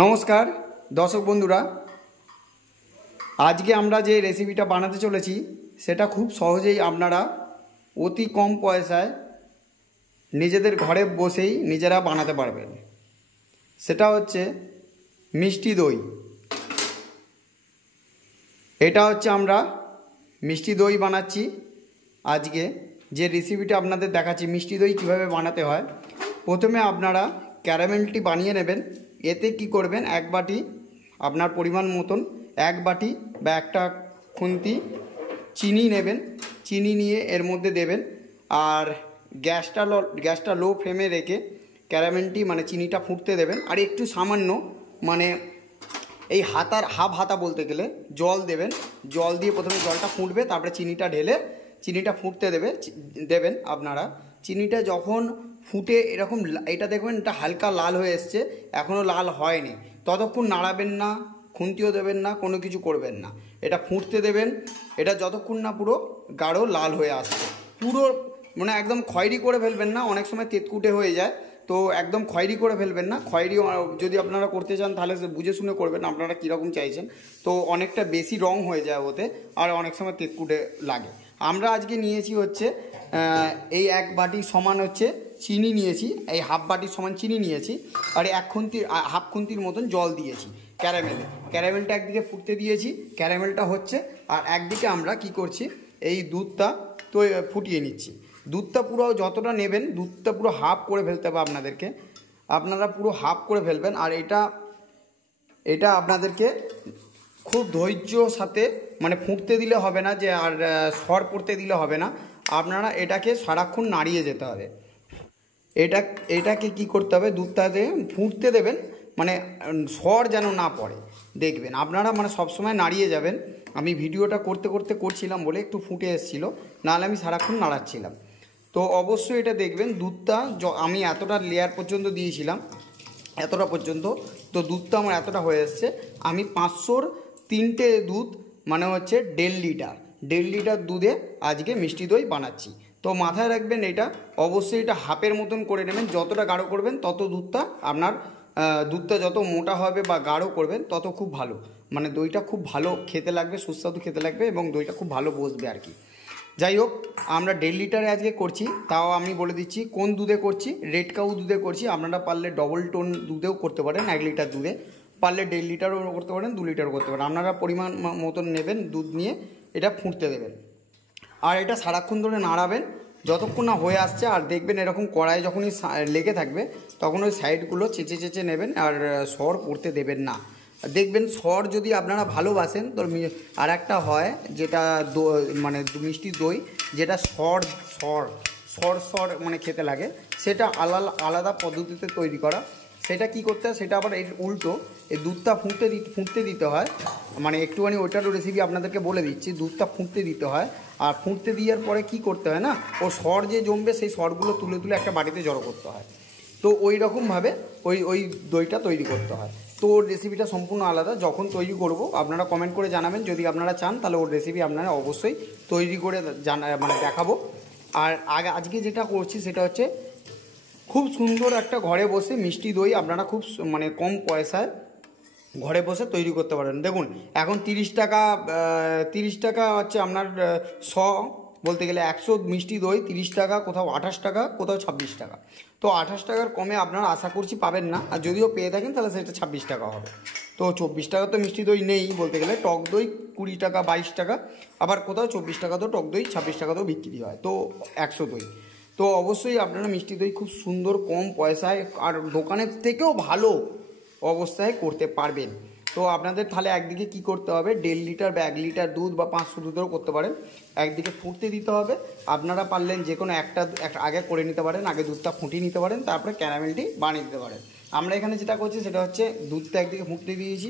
নমস্কার দর্শক বন্ধুরা, আজকে আমরা যে রেসিপিটা বানাতে চলেছি সেটা খুব সহজেই আপনারা অতি কম পয়সায় নিজেদের ঘরে বসেই নিজেরা বানাতে পারবেন। সেটা হচ্ছে মিষ্টি দই। এটা হচ্ছে আমরা মিষ্টি দই বানাচ্ছি। আজকে যে রেসিপিটা আপনাদের দেখাচ্ছি মিষ্টি দই কীভাবে বানাতে হয়। প্রথমে আপনারা ক্যারামেলটি বানিয়ে নেবেন। এতে কি করবেন, এক বাটি আপনার পরিমাণ মতন এক বাটি বা একটা খুন্তি চিনি নেবেন। চিনি নিয়ে এর মধ্যে দেবেন আর গ্যাসটা লো ফ্লেমে রেখে ক্যারামেলটি মানে চিনিটা ফুটতে দেবেন। আর একটু সামান্য মানে এই হাফ হাতা বলতে গেলে জল দেবেন। জল দিয়ে প্রথমে জলটা ফুটবে, তারপরে চিনিটা ঢেলে চিনিটা ফুটতে দেবেন আপনারা। চিনিটা যখন ফুটে এরকম এটা দেখবেন এটা হালকা লাল হয়ে এসছে, এখনও লাল হয়নি, ততক্ষণ নাড়াবেন না, খুন্তিও দেবেন না, কোনো কিছু করবেন না। এটা ফুটতে দেবেন। এটা যতক্ষণ না পুরো গাঢ় লাল হয়ে আসছে, পুরো মানে একদম খয়েরি করে ফেলবেন না, অনেক সময় তেতকুটে হয়ে যায়, তো একদম খয়েরি করে ফেলবেন না। খয়েরি যদি আপনারা করতে চান তাহলে বুঝে শুনে করবেন আপনারা কীরকম চাইছেন। তো অনেকটা বেশি রং হয়ে যায় ওতে, আর অনেক সময় তেতকুটে লাগে। আমরা আজকে নিয়েছি হচ্ছে এই এক বাটি সমান হচ্ছে চিনি নিয়েছি, এই হাফ বাটির সমান চিনি নিয়েছি, আর হাফ খুন্তির মতন জল দিয়েছি ক্যারামেলটা একদিকে ফুটতে দিয়েছি, ক্যারামেলটা হচ্ছে। আর একদিকে আমরা কি করছি, এই দুধটা তো ফুটিয়ে নিচ্ছি। দুধটা পুরো যতটা নেবেন দুধটা পুরো হাফ করে ফেলতে হবে আপনাদেরকে, আপনারা পুরো হাফ করে ফেলবেন। আর এটা আপনাদেরকে খুব ধৈর্য সাথে মানে ফুটতে দিলে হবে না, যে আর সর পড়তে দিলে হবে না, আপনারা এটাকে সারাক্ষণ নাড়িয়ে যেতে হবে। এটাকে কি করতে হবে, দুধটাতে ফুটতে দেবেন, মানে সর যেন না পড়ে দেখবেন আপনারা, মানে সবসময় নাড়িয়ে যাবেন। আমি ভিডিওটা করছিলাম বলে একটু ফুটে এসেছিলো, নাহলে আমি সারাক্ষণ নাড়াচ্ছিলাম। তো অবশ্যই এটা দেখবেন দুধটা আমি এতটা লেয়ার পর্যন্ত দিয়েছিলাম, এতটা পর্যন্ত, তো দুধটা আমার এতটা হয়ে এসছে। আমি 500-র 3টে দুধ মানে হচ্ছে 1.5 লিটার দুধে আজকে মিষ্টি দই বানাচ্ছি। তো মাথায় রাখবেন এটা অবশ্যই এটা হাফের মতন করে নেবেন। যতটা গাঢ় করবেন তত দুধটা যত মোটা হবে বা গাঢ় করবেন তত খুব ভালো, মানে দইটা খুব ভালো খেতে লাগবে, সুস্বাদু খেতে লাগবে এবং দইটা খুব ভালো বসবে আর কি। যাই হোক, আমরা 1.5 লিটারে আজকে করছি, তাও আমি বলে দিচ্ছি কোন দুধে করছি। রেড কাউ দুধে করছি। আপনারা পারলে ডবল টোন দুধেও করতে পারেন, 1 লিটার দুধে পারলে 1.5 লিটারও করতে পারেন, 2 লিটারও করতে পারেন। আপনারা পরিমাণ মতন নেবেন, দুধ নিয়ে এটা ফুটতে দেবেন। আর এটা সারাক্ষণ ধরে নাড়াবেন যতক্ষণ না হয়ে আসছে। আর দেখবেন এরকম কড়াই যখনই লেগে থাকবে তখন ওই সাইডগুলো চেঁচে নেবেন, আর সর পড়তে দেবেন না। দেখবেন সর যদি আপনারা ভালোবাসেন তো আর একটা হয় যেটা মানে মিষ্টি দই যেটা সর মানে খেতে লাগে, সেটা আলাদা পদ্ধতিতে তৈরি করা। সেটা কি করতে হয়, সেটা আবার এর উল্টো, এই দুধটা ফুটতে দিতে হয়, মানে একটুখানি ওইটারও রেসিপি আপনাদেরকে বলে দিচ্ছি। দুধটা ফুটতে দিতে হয়, আর ফুটতে দেওয়ার পরে কি করতে হয় না, ও সর যে জমবে সেই সরগুলো তুলে একটা বাটিতে জড়ো করতে হয়। তো ওই রকমভাবে ওই দইটা তৈরি করতে হয়। তো ওর রেসিপিটা সম্পূর্ণ আলাদা। যখন তৈরি করব আপনারা কমেন্ট করে জানাবেন, যদি আপনারা চান তাহলে ওর রেসিপি আপনারা অবশ্যই তৈরি করে মানে দেখাবো। আর আজকে যেটা করছি সেটা হচ্ছে খুব সুন্দর একটা ঘরে বসে মিষ্টি দই আপনারা খুব মানে কম পয়সায় ঘরে বসে তৈরি করতে পারেন। দেখুন এখন 30 টাকা হচ্ছে আপনার বলতে গেলে 100 মিষ্টি দই 30 টাকা, কোথাও 28 টাকা, কোথাও 26 টাকা। তো 28 টাকার কমে আপনারা আশা করছি পাবেন না, আর যদিও পেয়ে থাকেন তাহলে সেটা 26 টাকা হবে। তো 24 টাকা তো মিষ্টি দই নেই বলতে গেলে। টক দই 20 টাকা, 22 টাকা, আবার কোথাও 24 টাকা তো টক দই, 26 টাকাতেও বিক্রি হয়। তো 100 দই, তো অবশ্যই আপনারা মিষ্টি দই খুব সুন্দর কম পয়সায় আর দোকানের থেকেও ভালো অবস্থায় করতে পারবেন। তো আপনাদের তাহলে একদিকে কি করতে হবে, 1.5 লিটার বা 1 লিটার দুধ বা 500 দুধেরও করতে পারেন। একদিকে ফুটতে দিতে হবে। আপনারা পারলেন যে কোনো একটা আগে করে নিতে পারেন, আগে দুধটা ফুটিয়ে নিতে পারেন, তারপরে ক্যারামেলটি বানিয়ে দিতে পারেন। আমরা এখানে যেটা করছি সেটা হচ্ছে দুধটা একদিকে ফুটতে দিয়েছি,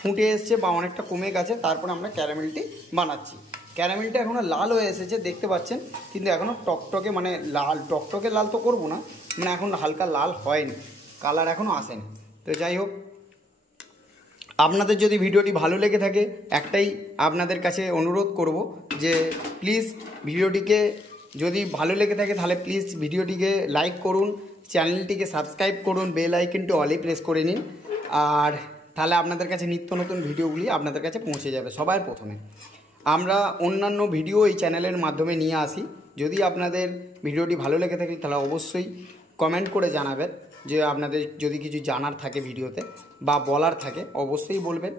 ফুটে এসছে বা অনেকটা কমে গেছে, তারপরে আমরা ক্যারামেলটি বানাচ্ছি। ক্যারামেলটা এখনও লাল হয়ে এসেছে দেখতে পাচ্ছেন, কিন্তু এখনও টকটকে মানে টকটকে লাল তো করবো না, মানে এখন হালকা লাল হয়নি, কালার এখনও আসেনি। তো যাই হোক, আপনাদের যদি ভিডিওটি ভালো লেগে থাকে একটাই আপনাদের কাছে অনুরোধ করব যে প্লিজ ভিডিওটিকে যদি ভালো লেগে থাকে তাহলে প্লিজ ভিডিওটিকে লাইক করুন, চ্যানেলটিকে সাবস্ক্রাইব করুন, বেল আইকনটি অলে প্রেস করে নিন, আর তাহলে আপনাদের কাছে নিত্য নতুন ভিডিওগুলি আপনাদের কাছে পৌঁছে যাবে সবার প্রথমে। আমরা অন্যান্য ভিডিও এই চ্যানেলের মাধ্যমে নিয়ে আসি। যদি আপনাদের ভিডিওটি ভালো লেগে থাকে তাহলে অবশ্যই কমেন্ট করে জানাবেন, যে আপনাদের যদি কিছু জানার থাকে ভিডিওতে বা বলার থাকে অবশ্যই বলবেন।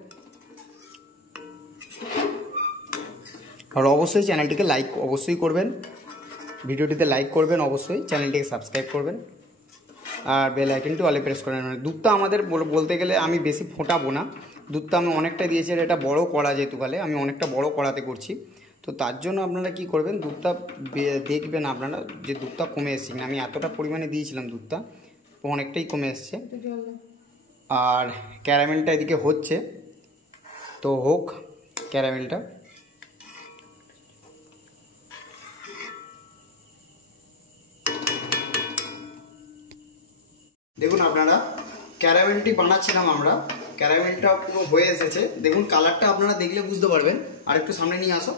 আর অবশ্যই চ্যানেলটিকে লাইক অবশ্যই করবেন, ভিডিওটিতে লাইক করবেন, অবশ্যই চ্যানেলটিকে সাবস্ক্রাইব করবেন আর বেল আইকনটি অলে প্রেস করে নেবেন। দুধটা আমাদের বলতে গেলে আমি বেশি ফোটাবো না, দুধটা আমি অনেকটা দিয়েছি, এটা বড় কড়া যেহেতু কালে আমি অনেকটা বড় কড়াতে করছি, তো তার জন্য আপনারা কি করবেন, দুধটা দেখবেন আপনারা যে দুধটা কমে এসছে কিনা। আমি এতটা পরিমাণে দিয়েছিলাম দুধটা, অনেকটাই কমে এসছে। আর ক্যারামেলটা এদিকে হচ্ছে, তো হোক ক্যারামেলটা। দেখুন আপনারা ক্যারামেলটি বানাচ্ছিলাম আমরা, ক্যারামেলটা পুরো হয়ে এসেছে। দেখুন কালারটা আপনারা দেখলে বুঝতে পারবেন। আর একটু সামনে নিয়ে আসো।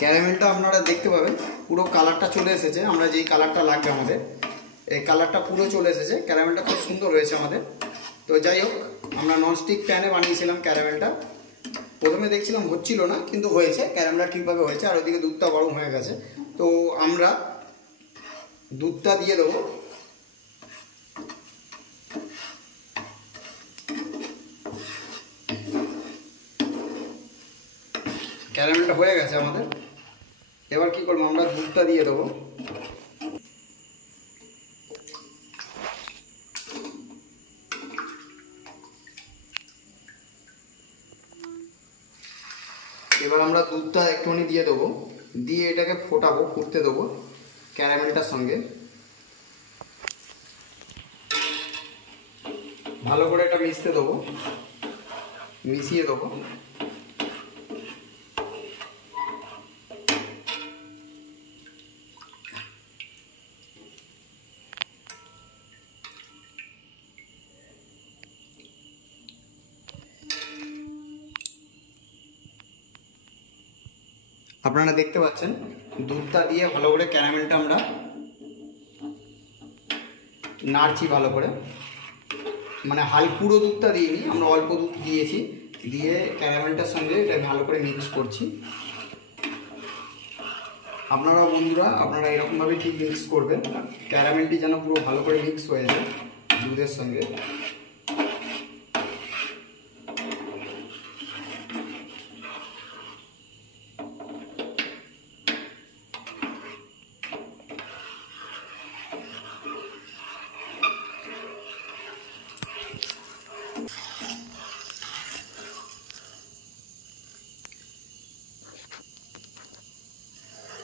ক্যারামেলটা আপনারা দেখতে পাবেন পুরো কালারটা চলে এসেছে, আমরা যেই কালারটা লাগবে আমাদের এই কালারটা পুরো চলে এসেছে। ক্যারামেলটা খুব সুন্দর হয়েছে আমাদের। তো যাই হোক, আমরা ননস্টিক প্যানে বানিয়েছিলাম ক্যারামেলটা, প্রথমে দেখছিলাম হচ্ছিল না, কিন্তু হয়েছে, ক্যারামেলটা ঠিকভাবে হয়েছে। আর ওইদিকে দুধটা গরম হয়ে গেছে, তো আমরা দুধটা দিয়ে দেবো। ক্যারামেলটা হয়ে গেছে আমাদের, এবার কি করবো, আমরা দুধটা দিয়ে দেবো। এবার আমরা দুধটা একটুখানি দিয়ে দেবো, দিয়ে এটাকে ফোটাবো, ফুটতে দেবো ক্যারামেলটার সঙ্গে। ভালো করে এটা মিশতে দেবো, মিশিয়ে দেবো। আপনারা দেখতে পাচ্ছেন দুধটা দিয়ে ভালো করে ক্যারামেলটা আমরা নাড়ছি ভালো করে, মানে পুরো দুধটা দিইনি, আমরা অল্প দুধ দিয়েছি, দিয়ে ক্যারামেলটার সঙ্গে এটা ভালো করে মিক্স করছি। আপনারা বন্ধুরা আপনারা এরকমভাবে ঠিক মিক্স করবেন, ক্যারামেলটি যেন পুরো ভালো করে মিক্স হয়ে যায় দুধের সঙ্গে।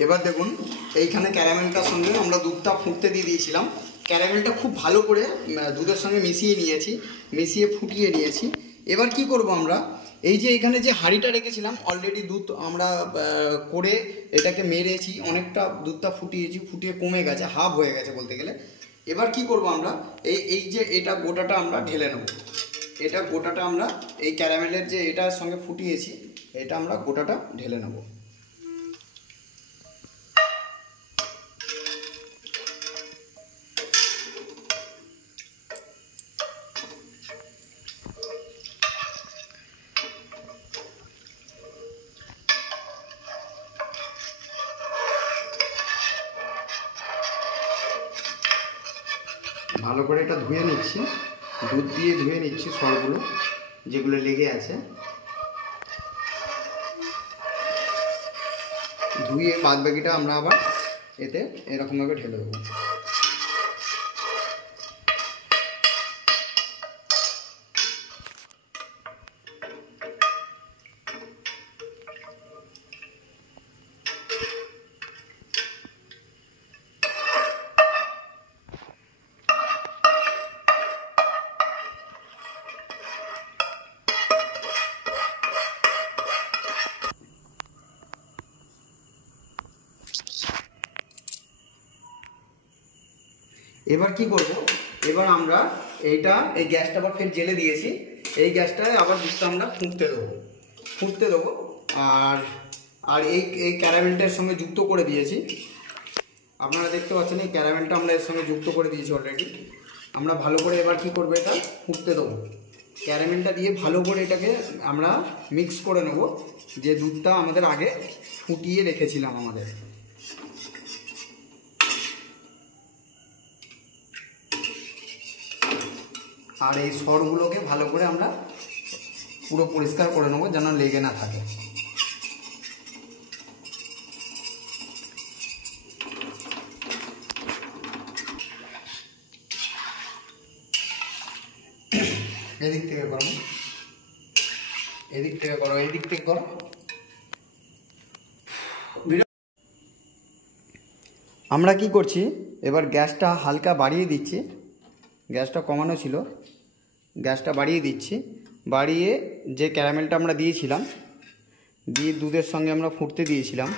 এবার দেখুন এইখানে ক্যারামেলটার সঙ্গে আমরা দুধটা ফুটতে দিয়ে দিয়েছিলাম, ক্যারামেলটা খুব ভালো করে দুধের সঙ্গে মিশিয়ে নিয়েছি, মিশিয়ে ফুটিয়ে নিয়েছি। এবার কি করব, আমরা এই যে এখানে যে হাঁড়িটা রেখেছিলাম অলরেডি দুধ আমরা করে এটাকে মেরেছি, অনেকটা দুধটা ফুটিয়েছি, ফুটিয়ে কমে গেছে, হাফ হয়ে গেছে বলতে গেলে। এবার কি করব, আমরা এই যে এটা গোটাটা আমরা ঢেলে নেব, এটা গোটাটা আমরা এই ক্যারামেলের যে এটার সঙ্গে ফুটিয়েছি এটা আমরা গোটাটা ঢেলে নেব। ভালো করে এটা ধুয়ে নিচ্ছি, দুধ দিয়ে ধুয়ে নিচ্ছি সরগুলো যেগুলো লেগে আছে, ধুয়ে বাদ বাকিটা আমরা আবার এতে এরকমভাবে ঢেলে দেবো। এবার কি করব, এবার আমরা এই গ্যাসটা আবার ফের জেলে দিয়েছি, এই গ্যাসটায় আবার দুধটা আমরা ফুটতে দেবো। আর এই ক্যারামেলটার সঙ্গে যুক্ত করে দিয়েছি, আপনারা দেখতে পাচ্ছেন এই ক্যারামেলটা আমরা এর সঙ্গে যুক্ত করে দিয়েছি অলরেডি। আমরা ভালো করে এবার কি করবো, এটা ফুটতে দেবো। ক্যারামেলটা দিয়ে ভালো করে এটাকে আমরা মিক্স করে নেব, যে দুধটা আমাদের আগে ফুটিয়ে রেখেছিলাম আমাদের। আর এই সরগুলোকে ভালো করে আমরা পুরো পরিষ্কার করে নেবো, যেন লেগে না থাকে। এদিক থেকে করো, এদিক থেকে করো, এদিক থেকে করো। আমরা কি করছি, এবার গ্যাসটা হালকা বাড়িয়ে দিচ্ছি। গ্যাসটা কমানো ছিল, গ্যাসটা বাড়িয়ে দিচ্ছি। বাড়িয়ে যে ক্যারামেলটা আমরা দিয়েছিলাম, দিয়ে দুধের সঙ্গে আমরা ফুটতে দিয়েছিলাম।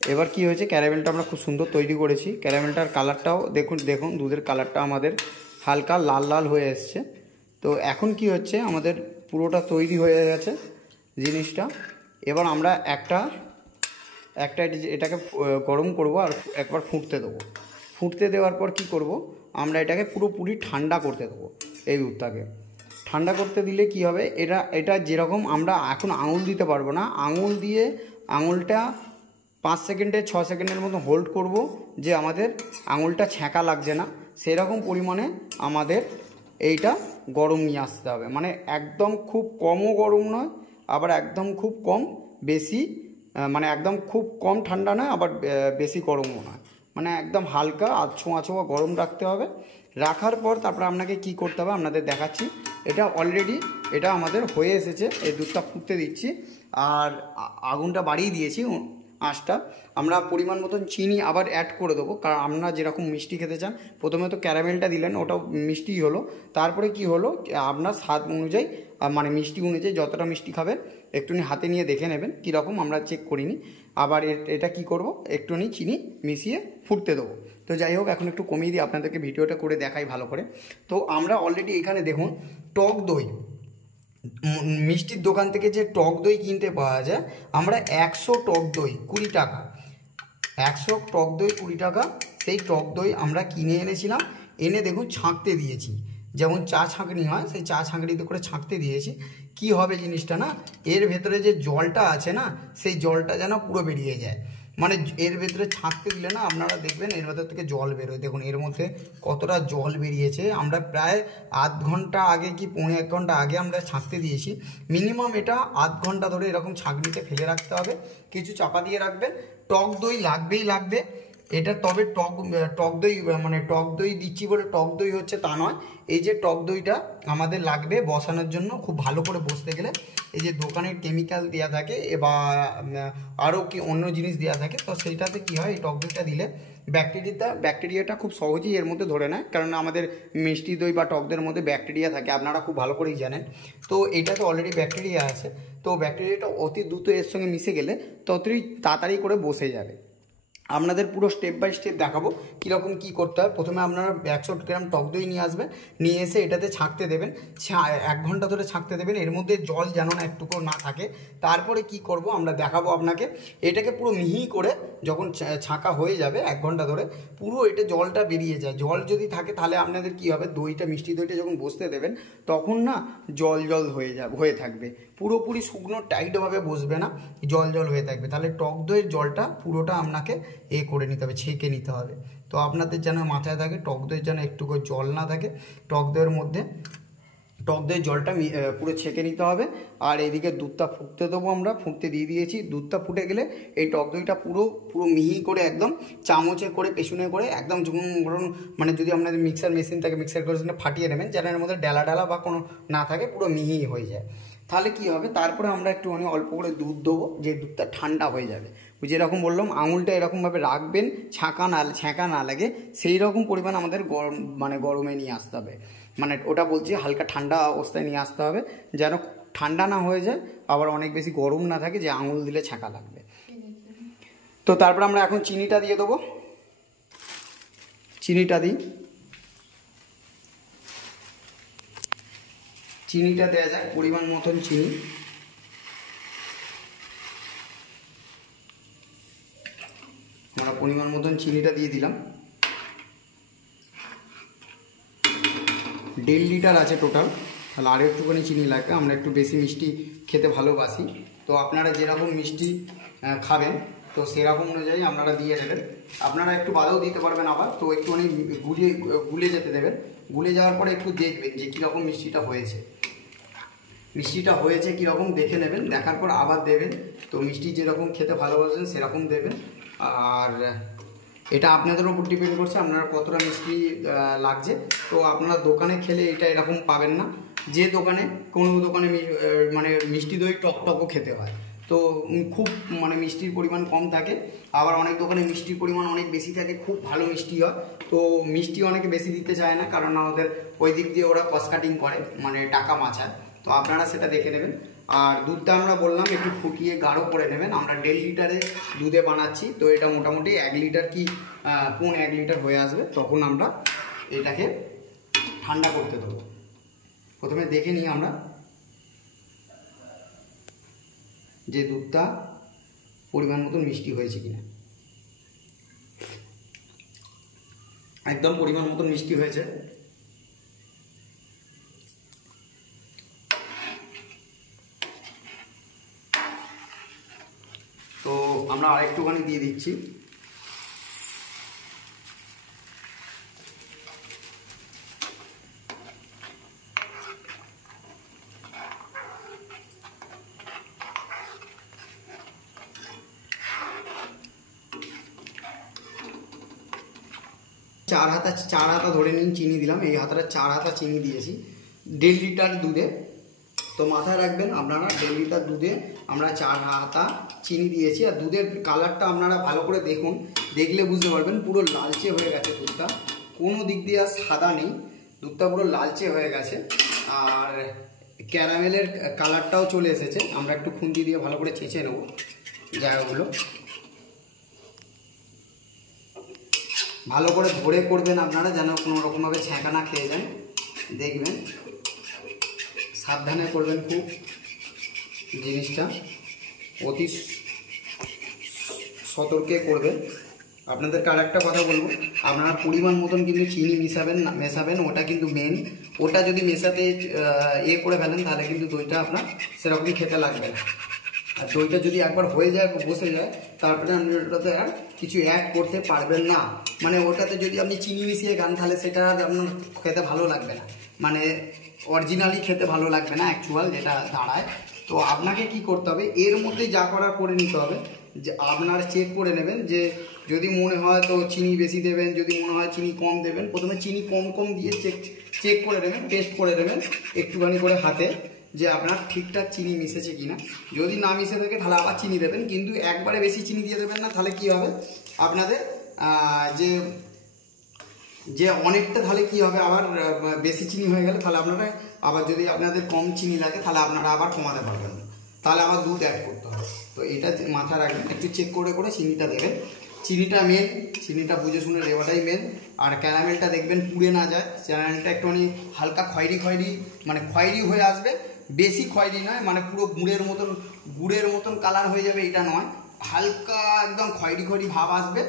এবার কি হয়েছে, ক্যারামেলটা আমরা খুব সুন্দর তৈরি করেছি। ক্যারামেলটার কালারটাও দেখুন দুধের কালারটা আমাদের হালকা লাল লাল হয়ে এসছে। তো এখন কি হচ্ছে, আমাদের পুরোটা তৈরি হয়ে গেছে জিনিসটা। এবার আমরা একটা এটাকে গরম করব আর একবার ফুটতে দেবো। ফুটতে দেওয়ার পর কি করব, আমরা এটাকে পুরোপুরি ঠান্ডা করতে দেবো। এই দুধটাকে ঠান্ডা করতে দিলে কি হবে, এটা যেরকম আমরা এখন আঙুল দিতে পারবো না, আঙুল দিয়ে আঙুলটা 5 সেকেন্ডে 6 সেকেন্ডের মতো হোল্ড করব, যে আমাদের আঙুলটা ছ্যাঁকা লাগছে না, সেরকম পরিমাণে আমাদের এইটা গরম নিয়ে আসতে হবে। মানে একদম খুব কমও গরম নয়, আবার একদম খুব কম বেশি, মানে একদম খুব কম ঠান্ডা নয়, আবার বেশি গরমও নয়, মানে একদম হালকা ছোঁয়া গরম রাখতে হবে। রাখার পর তারপরে আপনাকে কি করতে হবে আপনাদের দেখাচ্ছি। এটা অলরেডি এটা আমাদের হয়ে এসেছে, এই দুধটা ফুটতে দিচ্ছি আর আগুনটা বাড়িয়ে দিয়েছি আঁচটা। আমরা পরিমাণ মতন চিনি আবার অ্যাড করে দেবো, কারণ আপনারা যেরকম মিষ্টি খেতে চান। প্রথমে তো ক্যারামেলটা দিলেন, ওটাও মিষ্টিই হলো। তারপরে কি হলো, আপনার স্বাদ অনুযায়ী মানে মিষ্টি অনুযায়ী যতটা মিষ্টি খাবেন একটুখানি হাতে নিয়ে দেখে নেবেন কীরকম, আমরা চেক করিনি। আবার এটা কি করব, একটুখানি চিনি মিশিয়ে ফুটতে দেবো। তো যাই হোক, এখন একটু কমিয়ে দিই, আপনাদেরকে ভিডিওটা করে দেখাই ভালো করে। তো আমরা অলরেডি এখানে দেখুন টক দই, মিষ্টির দোকান থেকে যে টক দই কিনতে পাওয়া যায়, আমরা 100 টক দই 20 টাকা, 100 টক দই 20 টাকা, সেই টক দই আমরা কিনে এনেছিলাম। এনে দেখুন ছাঁকতে দিয়েছি, যেমন চা ছাঁকনি হয় সেই চা ছাঁকনিতে করে ছাঁকতে দিয়েছি। কি হবে জিনিসটা না, এর ভেতরে যে জলটা আছে না, সেই জলটা যেন পুরো বেরিয়ে যায়। মানে এর ভেতরে ছাঁকতে দিলে না আপনারা দেখবেন এর ভেতর থেকে জল বেরোয়। দেখুন এর মধ্যে কতটা জল বেরিয়েছে। আমরা প্রায় আধ ঘন্টা আগে কি 1.5 ঘন্টা আগে আমরা ছাঁকতে দিয়েছি। মিনিমাম এটা আধ ঘন্টা ধরে এরকম ছাঁকনিতে ফেলে রাখতে হবে, কিছু চাপা দিয়ে রাখবেন। টক দই লাগবেই লাগবে এটা, তবে টক দই মানে টক দই দিচ্ছি বলে টক দই হচ্ছে তা নয়। এই যে টক দইটা আমাদের লাগবে বসানোর জন্য, খুব ভালো করে বসতে গেলে এই যে দোকানের কেমিক্যাল দেওয়া থাকে বা আরও কি অন্য জিনিস দেওয়া থাকে, তো সেইটাতে কি হয়, এই টক দইটা দিলে ব্যাকটেরিয়াটা খুব সহজেই এর মধ্যে ধরে নেয়। কারণ আমাদের মিষ্টি দই বা টক দইয়ের মধ্যে ব্যাকটেরিয়া থাকে, আপনারা খুব ভালো করেই জানেন। তো এইটাতে অলরেডি ব্যাকটেরিয়া আছে, তো ব্যাকটেরিয়াটা অতি দ্রুত এর সঙ্গে মিশে গেলে ততই তাড়াতাড়ি করে বসে যাবে। আপনাদের পুরো স্টেপ বাই স্টেপ দেখাবো কীরকম কী করতে হয়। প্রথমে আপনারা 100 গ্রাম টক দই নিয়ে আসবেন, নিয়ে এসে এটাতে ছাঁকতে দেবেন, 1 ঘন্টা ধরে ছাঁকতে দেবেন, এর মধ্যে জল যেন না একটুকু না থাকে। তারপরে কি করব আমরা দেখাবো আপনাকে। এটাকে পুরো মিহি করে যখন ছাঁকা হয়ে যাবে 1 ঘন্টা ধরে, পুরো এটা জলটা বেরিয়ে যায়। জল যদি থাকে তাহলে আপনাদের কি হবে, দইটা মিষ্টি দইটা যখন বসতে দেবেন তখন না জল হয়ে থাকবে, পুরোপুরি শুকনো টাইটভাবে বসবে না, জল হয়ে থাকবে। তাহলে টক দইয়ের জলটা পুরোটা আপনাকে করে নিতে হবে, ছেঁকে নিতে হবে। তো আপনাদের যেন মাথায় থাকে টক দইয়ের যেন একটুকু জল না থাকে, টক দইয়ের মধ্যে টক দইয়ের জলটা পুরো ছেঁকে নিতে হবে। আর এইদিকে দুধটা ফুটতে দেবো, আমরা ফুটতে দিয়ে দিয়েছি। দুধটা ফুটে গেলে এই টক দইটা পুরো মিহি করে একদম চামচে করে পেছনে করে একদম ধরুন, মানে যদি আপনাদের মিক্সার মেশিন থাকে মিক্সার করে ফাটিয়ে নেবেন, যেন এর মধ্যে ডালা বা কোনো না থাকে, পুরো মিহি হয়ে যায়। তাহলে কি হবে, তারপরে আমরা একটুখানি অল্প করে দুধ দেবো, যে দুধটা ঠান্ডা হয়ে যাবে। যেরকম বললাম আঙুলটা এরকমভাবে রাখবেন, ছ্যাঁকা না লাগে, সেই রকম পরিমাণ আমাদের গরমে নিয়ে আসতে হবে। মানে ওটা বলছি হালকা ঠান্ডা অবস্থায় নিয়ে আসতে হবে, যেন ঠান্ডা না হয়ে যায়, আবার অনেক বেশি গরম না থাকে যে আঙুল দিলে ছ্যাঁকা লাগবে। তো তারপর আমরা এখন চিনিটা দিয়ে দেবো, চিনিটা দিই, চিনিটা দেওয়া যায় পরিমাণ মতন চিনি। আমরা পরিমাণ মতন চিনিটা দিয়ে দিলাম। 1.5 লিটার আছে টোটাল, তাহলে আরও একটুখানি চিনি লাগবে। আমরা একটু বেশি মিষ্টি খেতে ভালোবাসি, তো আপনারা যেরকম মিষ্টি খাবেন তো সেরকম অনুযায়ী আপনারা দিয়ে নেবেন। আপনারা একটু বাদাও দিতে পারবেন আবার, তো একটুখানি গুলে যেতে দেবেন। গুলে যাওয়ার পরে একটু দেখবেন যে কীরকম মিষ্টিটা হয়েছে। মিষ্টিটা হয়েছে কীরকম দেখে নেবেন, দেখার পর আবার দেবেন। তো মিষ্টি যেরকম খেতে ভালোবাসেন সেরকম দেবেন। আর এটা আপনাদের উপর ডিপেন্ড করছে আপনারা কতটা মিষ্টি লাগছে। তো আপনারা দোকানে খেলে এটা এরকম পাবেন না। যে দোকানে কোনো দোকানে মানে মিষ্টি দই টকটকও খেতে হয়, তো খুব মানে মিষ্টির পরিমাণ কম থাকে। আবার অনেক দোকানে মিষ্টির পরিমাণ অনেক বেশি থাকে, খুব ভালো মিষ্টি হয়। তো মিষ্টি অনেকে বেশি দিতে চায় না, কারণ আমাদের ওই দিক দিয়ে ওরা কস্ট কাটিং করে, মানে টাকা বাঁচায়। তো আপনারা সেটা দেখে নেবেন। আর দুধটা আমরা বললাম একটু ফুটিয়ে গাঢ় করে নেবেন। আমরা 1.5 লিটারে দুধে বানাচ্ছি, তো এটা মোটামুটি 1 লিটার কি 1 লিটার হয়ে আসবে। তখন আমরা এটাকে ঠান্ডা করতে দেবো। প্রথমে দেখে নিই আমরা যে দুধটা পরিমাণ মতন মিষ্টি হয়েছে কিনা। একদম পরিমাণ মতন মিষ্টি হয়েছে। তো আমরা আরেকটুখানি দিয়ে দিচ্ছি। চার হাতা ধরে নিন চিনি দিলাম। এই হাতাটা 4 হাতা চিনি দিয়েছি 1.5 লিটার দুধে। তো মাথায় রাখবেন আপনারা 1.5 লিটার দুধে আমরা 4 হাতা চিনি দিয়েছি। আর দুধের কালারটা আপনারা ভালো করে দেখুন, দেখলে বুঝতে পারবেন পুরো লালচে হয়ে গেছে দুধটা, কোনো দিক দিয়ে আর সাদা নেই, দুধটা পুরো লালচে হয়ে গেছে। আর ক্যারামেলের কালারটাও চলে এসেছে। আমরা একটু খুন্তি দিয়ে ভালো করে ছেঁচে নেব জায়গাগুলো। ভালো করে ধরে করবেন আপনারা, যেন কোনো রকমভাবে ছ্যাঁকা না খেয়ে যান। দেখবেন সাবধানে করবেন, খুব জিনিসটা অতি সতর্কে করবেন। আপনাদেরকে আর একটা কথা বলবো, আপনারা পরিমাণ মতন কিন্তু চিনি মেশাবেন, ওটা কিন্তু মেন। ওটা যদি মেশাতে করে ফেলেন তাহলে কিন্তু দইটা আপনার সেরকমই খেতে লাগবে না। আর দইটা যদি একবার হয়ে যায়, বসে যায়, তারপরে আপনি ওটাতে আর কিছু অ্যাড করতে পারবেন না। মানে ওটাতে যদি আপনি চিনি মিশিয়ে খান তাহলে সেটা আপনার খেতে ভালো লাগবে না, মানে অরিজিনালি খেতে ভালো লাগবে না অ্যাকচুয়াল যেটা দাঁড়ায়। তো আপনাকে কি করতে হবে, এর মধ্যে যা করার করে নিতে হবে। যে আপনার চেক করে নেবেন, যে যদি মনে হয় তো চিনি বেশি দেবেন, যদি মনে হয় চিনি কম দেবেন। প্রথমে চিনি কম দিয়ে চেক করে নেবেন, টেস্ট করে নেবেন একটুখানি করে হাতে, যে আপনার ঠিকঠাক চিনি মিশেছে কিনা। যদি না মিশে থাকে তাহলে আবার চিনি দেবেন, কিন্তু একবারে বেশি চিনি দিয়ে দেবেন না। তাহলে কি হবে আপনাদের যে অনেকটা, তাহলে কি হবে আবার বেশি চিনি হয়ে গেলে তাহলে আপনারা আবার, যদি আপনাদের কম চিনি লাগে তাহলে আপনারা আবার কমাতে পারবেন না, তাহলে আবার দুধ অ্যাড করতে হবে। তো এটা মাথায় রাখবেন, একটু চেক করে চিনিটা দেবেন। চিনিটা মেন, চিনিটা বুঝে শুনে দেওয়াটাই মেন। আর ক্যারামেলটা দেখবেন পুড়ে না যায়, ক্যারামেলটা একটুখানি হালকা খয়েরি মানে খয়েরি হয়ে আসবে, বেশি খয়েরি নয়, মানে পুরো গুড়ের মতন কালার হয়ে যাবে এটা নয়, হালকা একদম খয়েরি ভাব আসবে।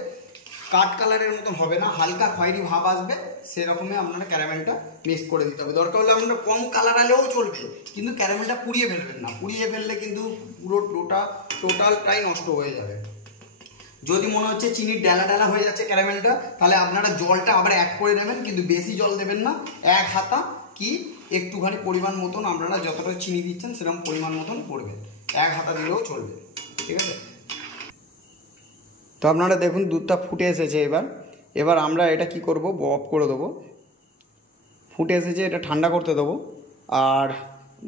কাঠ কালারের মতন হবে না, হালকা খয়েরি ভাব আসবে, সেরকমই আপনারা ক্যারামেলটা মিক্স করে দিতে হবে। দরকার হলে আপনারা কম কালার আলেও চলবে, কিন্তু ক্যারামেলটা পুড়িয়ে ফেলবেন না। পুড়িয়ে ফেললে কিন্তু পুরো টোটালটাই নষ্ট হয়ে যাবে। যদি মনে হচ্ছে চিনি ডালা হয়ে যাচ্ছে ক্যারামেলটা, তাহলে আপনারা জলটা আবার অ্যাড করে নেবেন, কিন্তু বেশি জল দেবেন না। 1 হাতা কি একটুখানি পরিমাণ মতন আপনারা যতটা চিনি দিচ্ছেন সেরকম পরিমাণ মতন পড়বে, 1 হাতা দিলেও চলবে, ঠিক আছে। তো আপনারা দেখুন দুধটা ফুটে এসেছে। এবার আমরা এটা কি করব, অফ করে দেবো। ফুটে এসেছে, এটা ঠান্ডা করতে দেবো। আর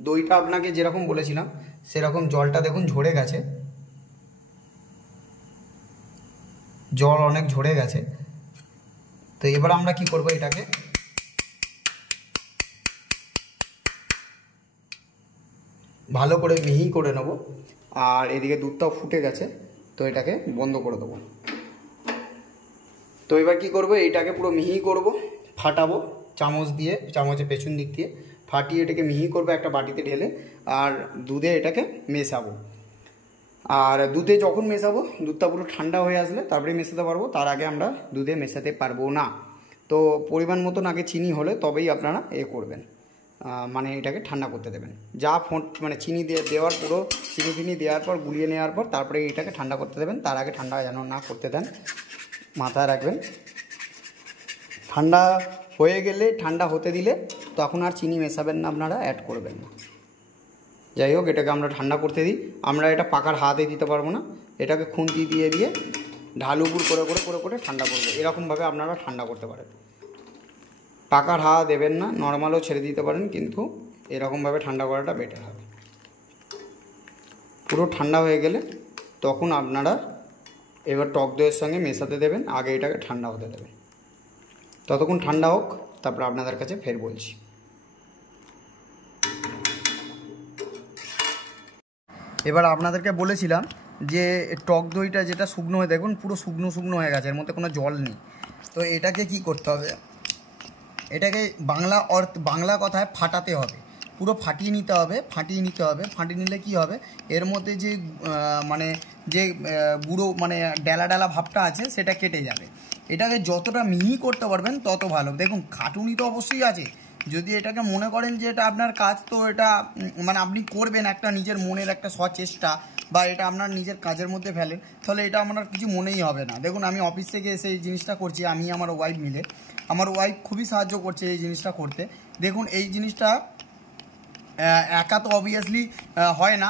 দইটা আপনাকে যেরকম বলেছিলাম সেরকম জলটা দেখুন ঝরে গেছে, জল অনেক ঝরে গেছে। তো এবার আমরা কি করব, এটাকে ভালো করে মিহি করে নেব। আর এদিকে দুধটাও ফুটে গেছে, তো এটাকে বন্ধ করে দেবো। তো এবার কি করব, এটাকে পুরো মিহি করব, ফাটাবো চামচের পেছন দিক দিয়ে ফাটিয়ে এটাকে মিহি করবো একটা বাটিতে ঢেলে, আর দুধে এটাকে মেশাবো। আর দুধে যখন মেশাবো দুধটা পুরো ঠান্ডা হয়ে আসলে তারপরে মেশাতে পারবো, তার আগে আমরা দুধে মেশাতে পারবো না। তো পরিমাণ মতন আগে চিনি হলে তবেই আপনারা করবেন, মানে এটাকে ঠান্ডা করতে দেবেন। যা মানে চিনি দেওয়ার পুরো চিনি ফিনি দেওয়ার পর গুলিয়ে নেওয়ার পর তারপরে এটাকে ঠান্ডা করতে দেবেন, তার আগে ঠান্ডা যেন না করতে দেন, মাথায় রাখবেন। ঠান্ডা হয়ে গেলে ঠান্ডা হতে দিলে তখন আর চিনি মেশাবেন না, আপনারা অ্যাড করবেন না। যাই হোক, এটাকে আমরা ঠান্ডা করতে দিই। আমরা এটা পাকার হাতে দিতে পারবো না, এটাকে খুন্তি দিয়ে দিয়ে ঢালুপুর করে করে করে করে ঠান্ডা করবো। এরকমভাবে আপনারা ঠান্ডা করতে পারেন, পাকার হাওয়া দেবেন না, নর্মালও ছেড়ে দিতে পারেন, কিন্তু এরকমভাবে ঠান্ডা করাটা বেটার হবে। পুরো ঠান্ডা হয়ে গেলে তখন আপনারা এবার টক দইয়ের সঙ্গে মেশাতে দেবেন, আগে এটাকে ঠান্ডা হতে দেবেন। ততক্ষণ ঠান্ডা হোক, তারপর আপনাদের কাছে ফের বলছি। এবার আপনাদেরকে বলেছিলাম যে টক দইটা যেটা শুকনো হয়ে, দেখুন পুরো শুকনো শুকনো হয়ে গেছে, এর মধ্যে কোনো জল নেই। তো এটাকে কি করতে হবে, এটাকে বাংলা কথায় ফাটাতে হবে, পুরো ফাটিয়ে নিতে হবে। ফাটিয়ে নিলে কি হবে, এর মধ্যে যে মানে যে গুঁড়ো মানে ডেলা ডেলা ভাবটা আছে সেটা কেটে যাবে। এটাকে যতটা মিহি করতে পারবেন তত ভালো। দেখুন খাটুনি তো অবশ্যই আছে, যদি এটাকে মনে করেন যে এটা আপনার কাজ, তো এটা মানে আপনি করবেন একটা নিজের মনের একটা সচেষ্টা, বা এটা আপনার নিজের কাজের মধ্যে ফেলেন, তাহলে এটা আমার কিছু মনেই হবে না। দেখুন আমি অফিস থেকে এসে এই জিনিসটা করছি, আমি আমার ওয়াইফ মিলে, আমার ওয়াইফ খুবই সাহায্য করছে এই জিনিসটা করতে। দেখুন এই জিনিসটা একা তো অবভিয়াসলি হয় না,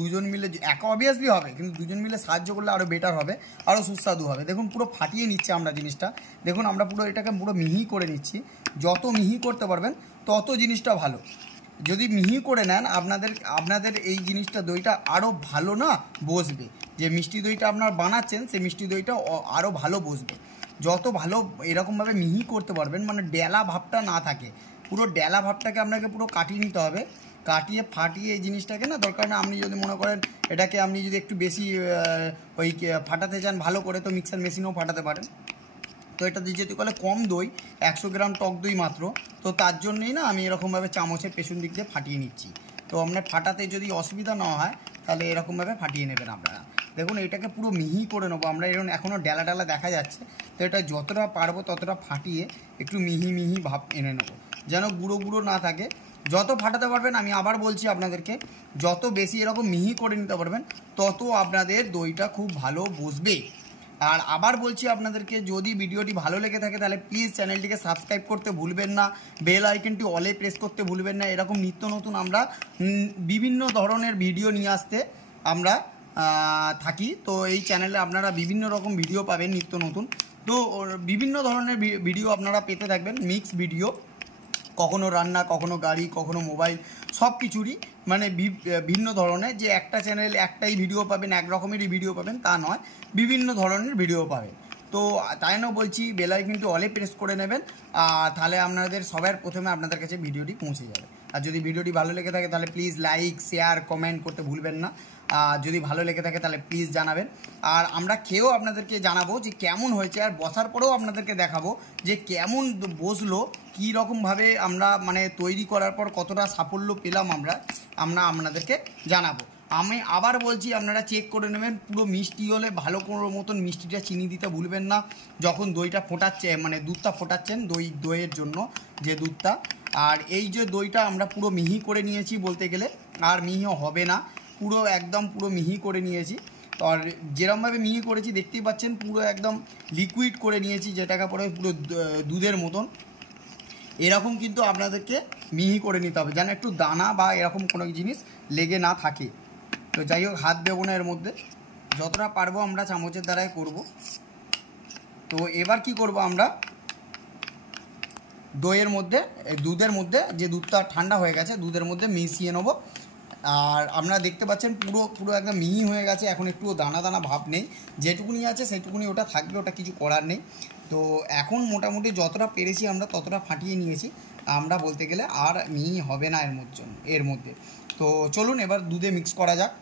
দুজন মিলে, একা অবভিয়াসলি হবে, কিন্তু দুজন মিলে সাহায্য করলে আরও বেটার হবে, আরও সুস্বাদু হবে। দেখুন পুরো ফাটিয়ে নিচ্ছে আমরা জিনিসটা, দেখুন আমরা পুরো এটাকে পুরো মিহি করে নিচ্ছি। যত মিহি করতে পারবেন তত জিনিসটা ভালো। যদি মিহি করে নেন আপনাদের এই জিনিসটা দইটা আরও ভালো না বসবে, যে মিষ্টি দইটা আপনার বানাচ্ছেন সেই মিষ্টি দইটা আরও ভালো বসবে। যত ভালো এরকমভাবে মিহি করতে পারবেন, মানে ডেলা ভাবটা না থাকে, পুরো ডেলা ভাবটাকে আপনাকে পুরো কাটিয়ে নিতে হবে। কাটিয়ে ফাটিয়ে এই জিনিসটাকে না, দরকার না আপনি যদি মনে করেন এটাকে আপনি যদি একটু বেশি ওই ফাটাতে চান ভালো করে, তো মিক্সার মেশিনেও ফাটাতে পারেন। তো এটা যেহেতু বলে কম দই, 100 গ্রাম টক দই মাত্র, তো তার জন্যই না আমি এরকমভাবে চামচের পেছন দিক দিয়ে ফাটিয়ে নিচ্ছি। তো আপনার ফাটাতে যদি অসুবিধা না হয় তাহলে এরকমভাবে ফাটিয়ে নেবেন আপনারা। দেখুন এটাকে পুরো মিহি করে নেবো আমরা, এরকম এখনও ডেলা ডেলা দেখা যাচ্ছে, তো এটা যতটা পারবো ততটা ফাটিয়ে একটু মিহি মিহি ভাব এনে নেবো, যেন গুঁড়ো গুঁড়ো না থাকে। যত ফাটাতে পারবেন, আমি আবার বলছি আপনাদেরকে, যত বেশি এরকম মিহি করে নিতে পারবেন তত আপনাদের দইটা খুব ভালো বসবে। আর আবার বলছি আপনাদেরকে, যদি ভিডিওটি ভালো লেগে থাকে তাহলে প্লিজ চ্যানেলটিকে সাবস্ক্রাইব করতে ভুলবেন না, বেল আইকনটি অলে প্রেস করতে ভুলবেন না। এরকম নিত্য নতুন আমরা বিভিন্ন ধরনের ভিডিও নিয়ে আসতে আমরা থাকি। তো এই চ্যানেলে আপনারা বিভিন্ন রকম ভিডিও পাবেন নিত্য নতুন, তো বিভিন্ন ধরনের ভিডিও আপনারা পেতে থাকবেন, মিক্স ভিডিও, কখনো রান্না, কখনো গাড়ি, কখনো মোবাইল, সব কিছুরই মানে ভিন্ন ধরনের, যে একটা চ্যানেল একটাই ভিডিও পাবেন, এক রকমেরই ভিডিও পাবেন তা নয়, বিভিন্ন ধরনের ভিডিও পাবেন। তো তাই জন্য বলছি বেল আইকনটি অলে প্রেস করে নেবেন, তাহলে আপনাদের সবার প্রথমে আপনাদের কাছে ভিডিওটি পৌঁছে যাবে। আর যদি ভিডিওটি ভালো লেগে থাকে তাহলে প্লিজ লাইক, শেয়ার, কমেন্ট করতে ভুলবেন না। যদি ভালো লেগে থাকে তাহলে প্লিজ জানাবেন। আর আমরা খেয়েও আপনাদেরকে জানাবো যে কেমন হয়েছে, আর বসার পরেও আপনাদেরকে দেখাবো যে কেমন বসলো, কী রকমভাবে আমরা মানে তৈরি করার পর কতটা সাফল্য পেলাম আমরা আপনাদেরকে জানাবো। আমি আবার বলছি আপনারা চেক করে নেবেন, পুরো মিষ্টি হলে ভালো কোনো মতন মিষ্টিটা চিনি দিতে ভুলবেন না যখন দইটা ফোটাচ্ছে, মানে দুধটা ফোটাচ্ছেন দইয়ের জন্য যে দুধটা। আর এই যে দইটা আমরা পুরো মিহি করে নিয়েছি বলতে গেলে, আর মিহি হবে না, পুরো একদম পুরো মিহি করে নিয়েছি। আর যেরকমভাবে মিহি করেছি দেখতেই পাচ্ছেন, পুরো একদম লিকুইড করে নিয়েছি, যেটাকে পরে পুরো দুধের মতন। এরকম কিন্তু আপনাদেরকে মিহি করে নিতে হবে, যেন একটু দানা বা এরকম কোনো জিনিস লেগে না থাকে। তো যাই হোক, হাত দেবো না এর মধ্যে, যতটা পারবো আমরা চামচের দ্বারাই করব। তো এবার কি করব, আমরা দইয়ের মধ্যে, দুধের মধ্যে, যে দুধটা ঠান্ডা হয়ে গেছে দুধের মধ্যে মিশিয়ে নেবো। আর আপনারা দেখতে পাচ্ছেন পুরো পুরো একদম মিহি হয়ে গেছে, এখন একটু দানা দানা ভাব নেই, যেটুকুনি আছে সেটুকুনি ওটা থাকবে, ওটা কিছু করার নেই। তো এখন মোটামুটি যতটা পেরেছি আমরা ততটা ফাটিয়ে নিয়েছি আমরা বলতে গেলে, আর মিহি হবে না এর মধ্যে। তো চলুন এবার দুধে মিক্স করা যাক।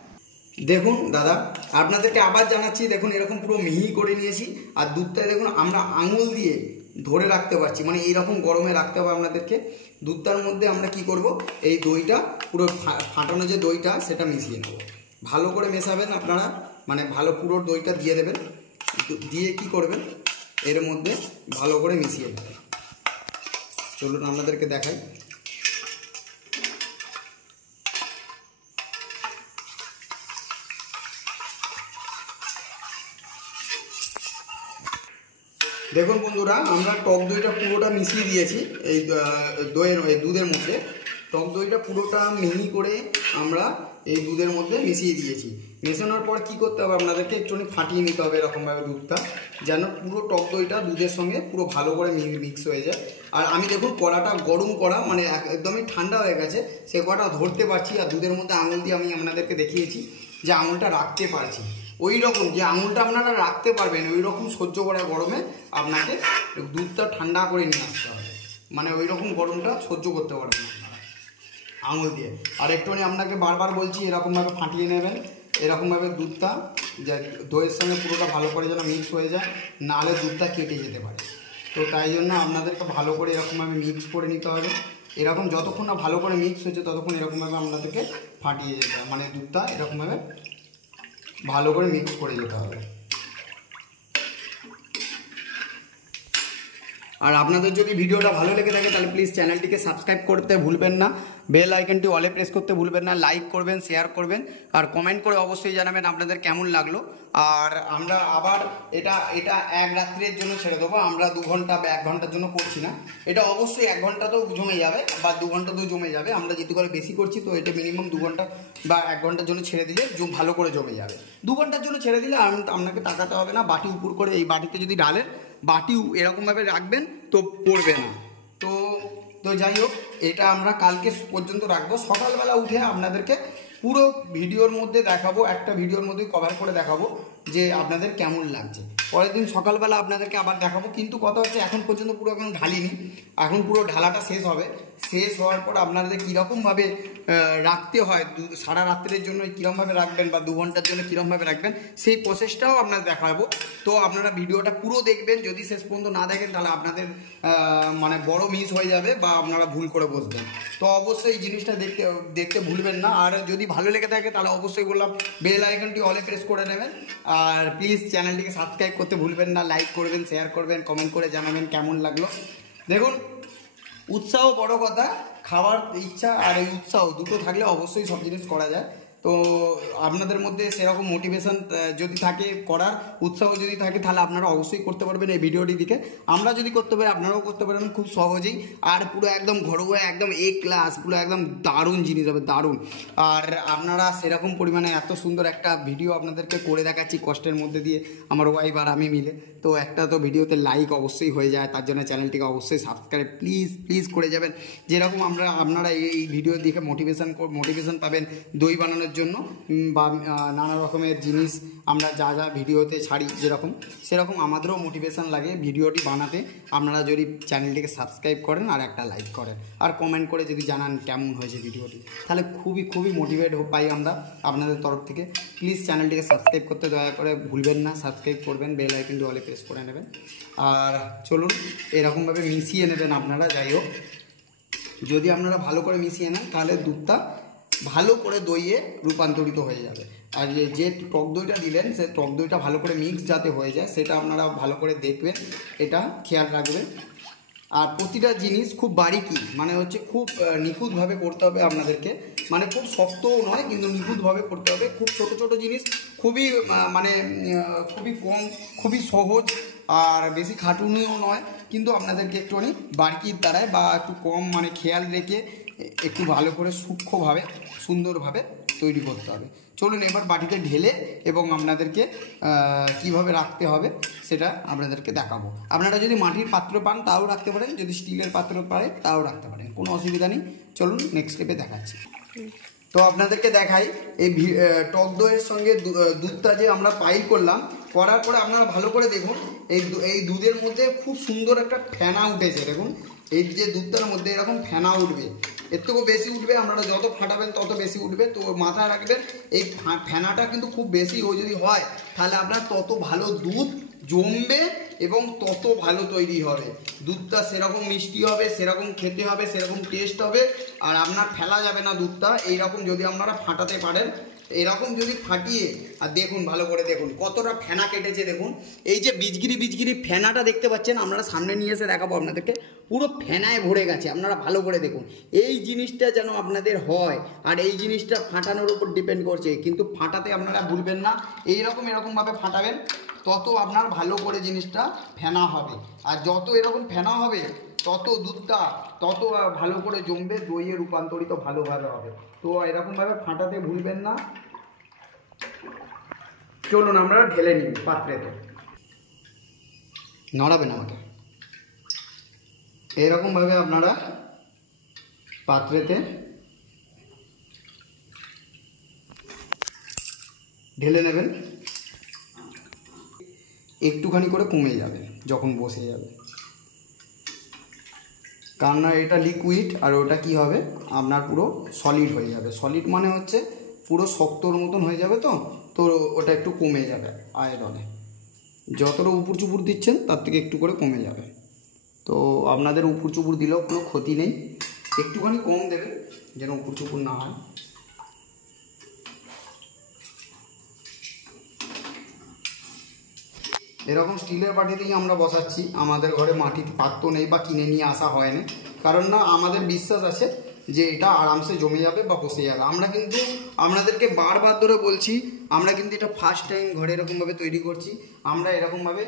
দেখুন দাদা, আপনাদেরকে আবার জানাচ্ছি, দেখুন এরকম পুরো মিহি করে নিয়েছি। আর দুধটা দেখুন আমরা আঙুল দিয়ে ধরে রাখতে পারছি, মানে এইরকম গরমে রাখতে হবে আপনাদেরকে। দুধটার মধ্যে আমরা কি করব, এই দইটা পুরো ফাটানো যে দইটা সেটা মিশিয়ে নেব। ভালো করে মেশাবেন আপনারা, মানে ভালো পুরো দইটা দিয়ে দেবেন, দিয়ে কি করবেন এর মধ্যে ভালো করে মিশিয়ে দেবেন। চলুন আপনাদেরকে দেখাই। দেখুন বন্ধুরা, আমরা টক দইটা পুরোটা মিশিয়ে দিয়েছি এই দুধের মধ্যে। টক দইটা পুরোটা মিহি করে আমরা এই দুধের মধ্যে মিশিয়ে দিয়েছি। মেশানোর পর কি করতে হবে আপনাদেরকে একটুখানি ফাটিয়ে নিতে হবে এরকমভাবে দুধটা, যেন পুরো টক দইটা দুধের সঙ্গে পুরো ভালো করে মিক্স হয়ে যায়। আর আমি দেখুন কড়াটা গরম করা, মানে একদমই ঠান্ডা হয়ে গেছে, সে কড়া ধরতে পারছি। আর দুধের মধ্যে আঙুল দিয়ে আমি আপনাদেরকে দেখিয়েছি যে আঙুলটা রাখতে পারছি। ওই রকম যে আঙুলটা আপনারা রাখতে পারবেন ওই রকম সহ্য করা গরমে আপনাকে দুধটা ঠান্ডা করে নিয়ে আসতে হবে, মানে ওই রকম গরমটা সহ্য করতে পারবেন আপনারা আঙুল দিয়ে। আর একটুখানি আপনাকে বারবার বলছি এরকমভাবে ফাটিয়ে নেবেন, এরকমভাবে দুধটা যে দইয়ের সঙ্গে পুরোটা ভালো করে যেন মিক্স হয়ে যায়, নাহলে দুধটা কেটে যেতে পারে। তো তাই জন্য আপনাদেরকে ভালো করে এরকমভাবে মিক্স করে নিতে হবে। এরকম যতক্ষণ না ভালো করে মিক্স হয়েছে ততক্ষণ এরকমভাবে আপনাদেরকে ফাটিয়ে যেতে হবে, মানে দুধটা এরকমভাবে ভালো করে মিক্স করে যেতে হবে। আর আপনাদের যদি ভিডিওটা ভালো লেগে থাকে তাহলে প্লিজ চ্যানেলটিকে সাবস্ক্রাইব করতে ভুলবেন না, বেল আইকনটি অলে প্রেস করতে ভুলবেন না, লাইক করবেন, শেয়ার করবেন, আর কমেন্ট করে অবশ্যই জানাবেন আপনাদের কেমন লাগলো। আর আমরা আবার এটা এক রাত্রের জন্য ছেড়ে দেবো, আমরা 2 ঘন্টা বা 1 ঘন্টার জন্য করছি না। এটা অবশ্যই 1 ঘন্টা তো জমে যাবে বা 2 ঘন্টা তো জমে যাবে। আমরা যেহেতু করে বেশি করছি তো এটা মিনিমাম 2 ঘন্টা বা 1 ঘন্টার জন্য ছেড়ে দিলে ভালো করে জমে যাবে। 2 ঘন্টার জন্য ছেড়ে দিলে আপনাকে তাকাতে হবে না, বাটি উপর করে এই বাটিতে যদি ঢালেন, বাটি এরকমভাবে রাখবেন তো পড়বে না। তো যাই হোক, এটা আমরা কালকে পর্যন্ত রাখবো। সকালবেলা উঠে আপনাদেরকে পুরো ভিডিওর মধ্যে দেখাবো, একটা ভিডিওর মধ্যে কভার করে দেখাবো যে আপনাদের কেমন লাগছে। পরের দিন সকালবেলা আপনাদেরকে আবার দেখাবো। কিন্তু কথা হচ্ছে এখন পর্যন্ত পুরো এখন ঢালিনি, এখন পুরো ঢালাটা শেষ হবে। শেষ হওয়ার পর আপনাদের কীরকমভাবে রাখতে হয়, সারা রাত্রের জন্য কীরকমভাবে রাখবেন বা 2 ঘন্টার জন্য কীরকমভাবে রাখবেন সেই প্রসেসটাও আপনাদের দেখাবো। তো আপনারা ভিডিওটা পুরো দেখবেন, যদি শেষ পর্যন্ত না দেখেন তাহলে আপনাদের মানে বড় মিস হয়ে যাবে বা আপনারা ভুল করে বসবেন। তো অবশ্যই এই জিনিসটা দেখতে ভুলবেন না। আর যদি ভালো লেগে থাকে তাহলে অবশ্যই বললাম বেল আইকনটি অলে প্রেস করে নেবেন। আর প্লিজ চ্যানেলটিকে সাবস্ক্রাইব করতে ভুলবেন না, লাইক করবেন, শেয়ার করবেন, কমেন্ট করে জানাবেন কেমন লাগলো। দেখুন, উৎসাহ বড় কথা, খাওয়ার ইচ্ছা আর এই উৎসাহ দুটো থাকলে অবশ্যই সব জিনিস করা যায়। তো আপনাদের মধ্যে সেরকম মোটিভেশন যদি থাকে, করার উৎসাহ যদি থাকে, তাহলে আপনারা অবশ্যই করতে পারবেন এই ভিডিওটি দিকে। আমরা যদি করতে পারি আপনারাও করতে পারেন খুব সহজেই। আর পুরো একদম ঘরোয়া, একদম এ ক্লাস, পুরো একদম দারুণ জিনিস হবে, দারুণ। আর আপনারা সেরকম পরিমাণে এত সুন্দর একটা ভিডিও আপনাদেরকে করে দেখাচ্ছি কষ্টের মধ্যে দিয়ে, আমার ওয়াইফ আর আমি মিলে। তো একটা তো ভিডিওতে লাইক অবশ্যই হয়ে যায়, তার জন্য চ্যানেলটিকে অবশ্যই সাবস্ক্রাইব প্লিজ করে যাবেন। যেরকম আপনারা এই ভিডিও দেখে মোটিভেশন পাবেন দই বানানোর জন্য বা নানা রকমের জিনিস আমরা যা ভিডিওতে ছাড়ি সেরকম আমাদেরও মোটিভেশন লাগে ভিডিওটি বানাতে। আপনারা যদি চ্যানেলটিকে সাবস্ক্রাইব করেন আর একটা লাইক করেন আর কমেন্ট করে যদি জানান কেমন হয়েছে ভিডিওটি, তাহলে খুবই মোটিভেট পাই আমরা আপনাদের তরফ থেকে। প্লিজ চ্যানেলটিকে সাবস্ক্রাইব করতে দয়া করে ভুলবেন না, সাবস্ক্রাইব করবেন, বেল আইকনটি অলে প্রেস করে নেবেন। আর চলুন এরকমভাবে মিশিয়ে নেবেন আপনারা। যাই হোক, যদি আপনারা ভালো করে মিশিয়ে নেন তাহলে দুধটা ভালো করে দইয়ে রূপান্তরিত হয়ে যাবে। আর যে টক দইটা দিলেন সে টক দইটা ভালো করে মিক্স যাতে হয়ে যায় সেটা আপনারা ভালো করে দেখবেন, এটা খেয়াল রাখবেন। আর প্রতিটা জিনিস খুব বারিকি, মানে হচ্ছে খুব নিখুঁতভাবে করতে হবে আপনাদেরকে, মানে খুব শক্তও নয় কিন্তু নিখুঁতভাবে করতে হবে। খুব ছোট জিনিস, খুবই মানে খুবই কম, খুবই সহজ আর বেশি খাটুনিও নয়, কিন্তু আপনাদেরকে একটুখানি বারিকির দ্বারায় বা একটু কম মানে খেয়াল রেখে একটু ভালো করে সূক্ষ্মভাবে সুন্দরভাবে তৈরি করতে হবে। চলুন এবার বাটিতে ঢেলে এবং আপনাদেরকে কিভাবে রাখতে হবে সেটা আপনাদেরকে দেখাবো। আপনারা যদি মাটির পাত্র পান তাও রাখতে পারেন, যদি স্টিলের পাত্র পারে তাও রাখতে পারেন, কোনো অসুবিধা নেই। চলুন নেক্সট স্টেপে দেখাচ্ছি। তো আপনাদেরকে দেখাই এই টক দইয়ের সঙ্গে দুধটা যে আমরা পাইল করার পরে আপনারা ভালো করে দেখুন এই দুধের মধ্যে খুব সুন্দর একটা ফেনা উঠেছে। দেখুন এই যে দুধটার মধ্যে এরকম ফেনা উঠবে, এর থেকেও বেশি উঠবে, আপনারা যত ফাটাবেন তত বেশি উঠবে। তো মাথায় রাখবেন এই ফেনাটা কিন্তু খুব বেশি যদি হয় তাহলে আপনার তত ভালো দুধ জমবে এবং তত ভালো তৈরি হবে। দুধটা সেরকম মিষ্টি হবে, সেরকম খেতে হবে, সেরকম টেস্ট হবে, আর আপনার ফেলা যাবে না দুধটা। এইরকম যদি আপনারা ফাটাতে পারেন এরকম যদি ফাটিয়ে আর দেখুন, ভালো করে দেখুন কতটা ফেনা কেটেছে। দেখুন এই যে বিজগিরি ফেনাটা দেখতে পাচ্ছেন, আপনারা সামনে নিয়ে এসে দেখাবো আপনাদেরকে, পুরো ফেনায় ভরে গেছে। আপনারা ভালো করে দেখুন, এই জিনিসটা যেন আপনাদের হয়। আর এই জিনিসটা ফাটানোর উপর ডিপেন্ড করছে, কিন্তু ফাটাতে আপনারা ভুলবেন না, এরকমভাবে ফাটাবেন, তত আপনার ভালো করে জিনিসটা ফেনা হবে। আর যত এরকম ফেনা হবে তত দুধটা তত ভালো করে জমবে, দইয়ে রূপান্তরিত ভালোভাবে হবে। তো এরকমভাবে ফাটাতে ভুলবেন না। চলুন আমরা ঢেলে নিই পাত্রেতে। নড়াবেন আমাকে। এরকমভাবে আপনারা পাত্রেতে ঢেলে নেবেন, একটুখানি করে কমে যাবে যখন বসে যাবে, কারণ এটা লিকুইড আর ওটা কি হবে আপনার পুরো সলিড হয়ে যাবে। সলিড মানে হচ্ছে পুরো শক্তর মতন হয়ে যাবে। তো ওটা একটু কমে যাবে আয়রনে, যতটা উপর চুপুর দিচ্ছেন তার থেকে একটু করে কমে যাবে। তো আপনাদের উপর চুপুর দিলেও কোনো ক্ষতি নেই, একটুখানি কম দেবেন যেন উপর চুপুর না হয়। এরকম স্টিলের বাটিতেই আমরা বসাচ্ছি, আমাদের ঘরে মাটির পাত্র নেই বা কিনে নিয়ে আসা হয় না, কারণ না আমাদের বিশ্বাস আছে যে এটা আরামসে জমে যাবে বা বসে যাবে। আমরা কিন্তু আপনাদেরকে বারবার ধরে বলছি, আমরা কিন্তু এটা ফার্স্ট টাইম ঘরে এরকমভাবে তৈরি করছি। আমরা এরকমভাবে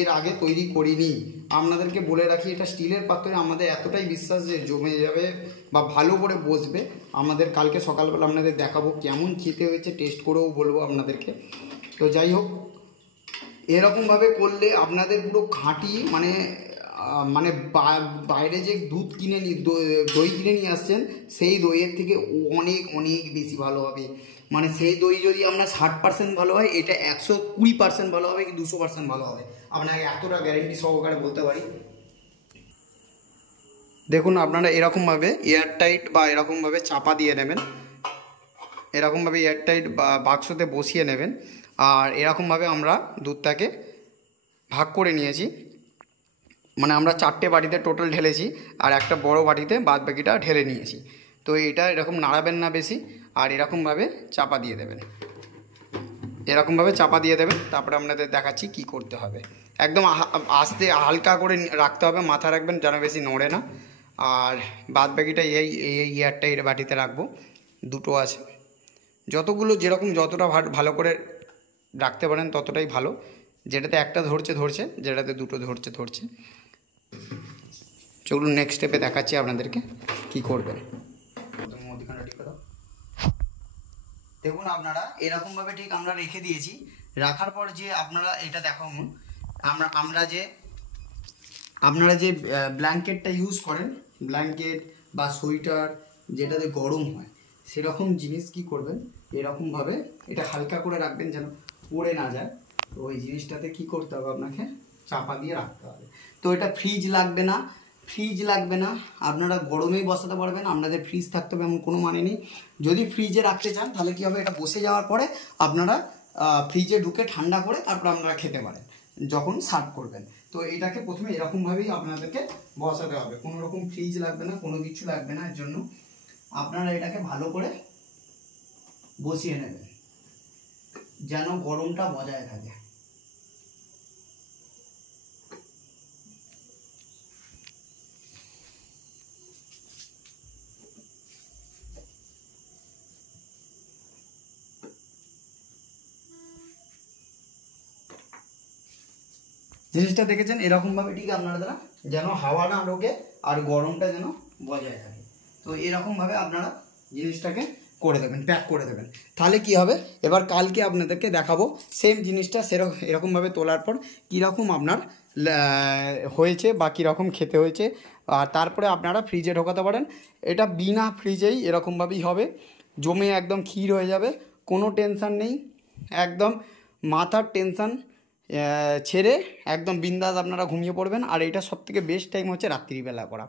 এর আগে তৈরি করিনি। আপনাদেরকে বলে রাখি, এটা স্টিলের পাত্রে আমাদের এতটাই বিশ্বাস যে জমে যাবে বা ভালো করে বসবে। আমাদের কালকে সকালবেলা আপনাদের দেখাবো কেমন খেতে হয়েছে, টেস্ট করেও বলবো আপনাদেরকে। তো যাই হোক, এরকমভাবে করলে আপনাদের পুরো খাঁটি মানে বাইরে যে দুধ কিনে দই কিনে নিয়ে আসছেন, সেই দইয়ের থেকে অনেক অনেক বেশি ভালো হবে। মানে সেই দই যদি আপনার 60% ভালো হয়, এটা 120% ভালো হবে কি 200% ভালো হবে, আপনাকে এতটা গ্যারেন্টি সহকারে বলতে পারি। দেখুন আপনারা এরকমভাবে এয়ারটাইট বা এরকমভাবে চাপা দিয়ে নেবেন, এরকমভাবে এয়ারটাইট বা বাক্সতে বসিয়ে নেবেন। আর এরকমভাবে আমরা দুধটাকে ভাগ করে নিয়েছি, মানে আমরা 4টে বাটিতে টোটাল ঢেলেছি আর একটা বড় বাটিতে বাদ বাকিটা ঢেলে নিয়েছি। তো এটা এরকম নাড়াবেন না বেশি, আর এরকমভাবে চাপা দিয়ে দেবেন, এরকমভাবে চাপা দিয়ে দেবেন। তারপরে আপনাদের দেখাচ্ছি কি করতে হবে। একদম আস্তে হালকা করে রাখতে হবে, মাথা রাখবেন যেন বেশি নড়ে না। আর বাদ বাকিটা এই এয়ারটাইট বাটিতে রাখবো, দুটো আছে। যতটা ভালো করে রাখতে পারেন ততটাই ভালো। যেটাতে একটা ধরছে, যেটাতে দুটো ধরছে। চলুন নেক্সট স্টেপে দেখাচ্ছি আপনাদেরকে কি করবেন। দেখুন আপনারা এরকমভাবে ঠিক আমরা রেখে দিয়েছি। রাখার পর যে আপনারা এটা দেখাবো, আপনারা যে ব্ল্যাঙ্কেটটা ইউজ করেন, ব্ল্যাঙ্কেট বা সোয়েটার যেটাতে গরম হয়, সেরকম জিনিস কি করবেন, এরকমভাবে এটা হালকা করে রাখবেন যেন পড়ে না যায়। তো ওই জিনিসটাতে কি করতে হবে, আপনাকে চাপা দিয়ে রাখতে হবে। তো এটা ফ্রিজ লাগবে না, আপনারা গরমেই বসাতে পারবেন। আপনাদের ফ্রিজ থাকতে হবে এমন কোনো মানে নেই। যদি ফ্রিজে রাখতে চান তাহলে কী হবে, এটা বসে যাওয়ার পরে আপনারা ফ্রিজে ঢুকে ঠান্ডা করে তারপর আপনারা খেতে পারেন যখন সার্ভ করবেন। তো এটাকে প্রথমে এরকমভাবেই আপনাদেরকে বসাতে হবে, কোনো রকম ফ্রিজ লাগবে না, কোনো কিছু লাগবে না। এর জন্য আপনারা এটাকে ভালো করে বসিয়ে নেবেন যেন গরমটা বজায় থাকে। জিনিসটা দেখেছেন এরকমভাবে ঠিক আপনারা দ্বারা যেন হাওয়া না ঢোকে আর গরমটা যেন বজায় থাকে। তো এরকমভাবে আপনারা জিনিসটাকে করে দেবেন, প্যাক করে দেবেন। তাহলে কি হবে, এবার কালকে আপনাদেরকে দেখাবো সেম জিনিসটা এরকমভাবে তোলার পর কীরকম আপনার হয়েছে বা কীরকম খেতে হয়েছে। আর তারপরে আপনারা ফ্রিজে ঢোকাতে পারেন। এটা বিনা ফ্রিজেই এরকমভাবেই হবে, জমে একদম ক্ষীর হয়ে যাবে, কোনো টেনশান নেই। একদম মাথার টেনশান ছেড়ে একদম বিন্দাস আপনারা ঘুমিয়ে পড়বেন। আর এইটা সবথেকে বেস্ট টাইম হচ্ছে রাত্রিবেলা করা।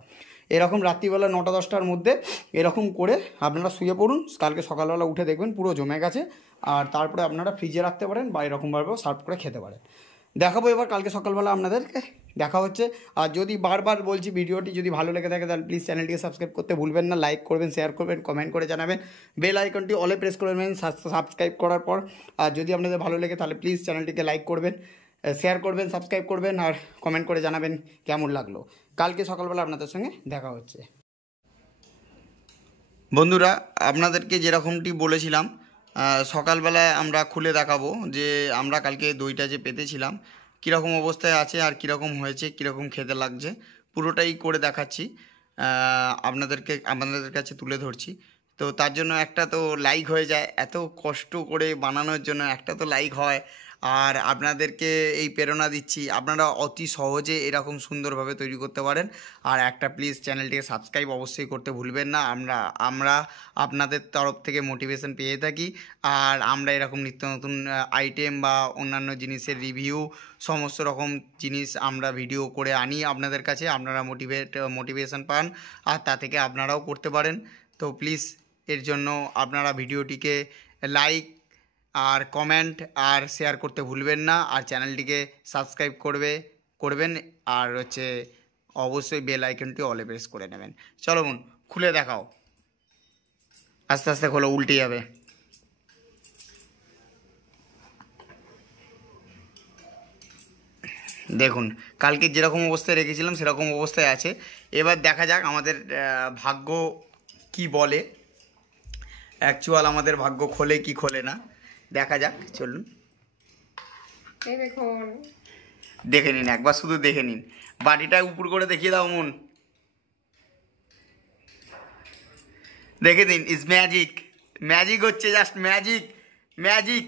এরকম রাত্রিবেলা 9টা-10টার মধ্যে এরকম করে আপনারা শুয়ে পড়ুন, কালকে সকালবেলা উঠে দেখবেন পুরো জমে গেছে। আর তারপরে আপনারা ফ্রিজে রাখতে পারেন বা এরকমভাবেও সার্ভ করে খেতে পারেন। দেখাবো এবার কালকে সকালবেলা আপনাদেরকে দেখা হচ্ছে। আর যদি বারবার বলছি ভিডিওটি যদি ভালো লেগে থাকে তাহলে প্লিজ চ্যানেলটিকে সাবস্ক্রাইব করতে ভুলবেন না, লাইক করবেন, শেয়ার করবেন, কমেন্ট করে জানাবেন, বেল আইকনটি অলে প্রেস করে নেবেন সাবস্ক্রাইব করার পর। আর যদি আপনাদের ভালো লেগে তাহলে প্লিজ চ্যানেলটিকে লাইক করবেন, শেয়ার করবেন, সাবস্ক্রাইব করবেন আর কমেন্ট করে জানাবেন কেমন লাগলো। কালকে সকালবেলা আপনাদের সঙ্গে দেখা হচ্ছে। বন্ধুরা, আপনাদেরকে যেরকমটি বলেছিলাম সকালবেলায় আমরা খুলে দেখাবো যে আমরা কালকে দইটা যে পেতেছিলাম কীরকম অবস্থায় আছে আর কীরকম হয়েছে, কীরকম খেতে লাগছে, পুরোটাই করে দেখাচ্ছি, আপনাদের কাছে তুলে ধরছি। তো তার জন্য একটা তো লাইক হয়ে যায়, এত কষ্ট করে বানানোর জন্য একটা তো লাইক হয়। আর আপনাদেরকে এই প্রেরণা দিচ্ছি, আপনারা অতি সহজে এরকম সুন্দরভাবে তৈরি করতে পারেন। আর একটা প্লিজ চ্যানেলটিকে সাবস্ক্রাইব অবশ্যই করতে ভুলবেন না। আমরা আপনাদের তরফ থেকে মোটিভেশন পেয়ে থাকি। আর আমরা এরকম নিত্য নতুন আইটেম বা অন্যান্য জিনিসের রিভিউ সমস্ত রকম জিনিস আমরা ভিডিও করে আনি আপনাদের কাছে, আপনারা মোটিভেশন পান আর তা থেকে আপনারাও করতে পারেন। তো প্লিজ এর জন্য আপনারা ভিডিওটিকে লাইক আর কমেন্ট আর শেয়ার করতে ভুলবেন না। আর চ্যানেলটিকে সাবস্ক্রাইব করবেন আর হচ্ছে অবশ্যই বেল আইকনটি অলে প্রেস করে নেবেন। চলো বোন খুলে দেখাও, আস্তে আস্তে খোলো, উল্টে যাবে। দেখুন কালকে যেরকম অবস্থায় রেখেছিলাম সেরকম অবস্থায় আছে। এবার দেখা যাক আমাদের ভাগ্য কি বলে, অ্যাকচুয়াল আমাদের ভাগ্য খোলে কি খোলে না, দেখা যাক। চলুন দেখুন, দেখে নিন একবার, শুধু দেখে নিন। বাটিটা উপর করে দেখিয়ে দাও মন, দেখে নিন। ইজ ম্যাজিক, ম্যাজিক হচ্ছে, জাস্ট ম্যাজিক, ম্যাজিক।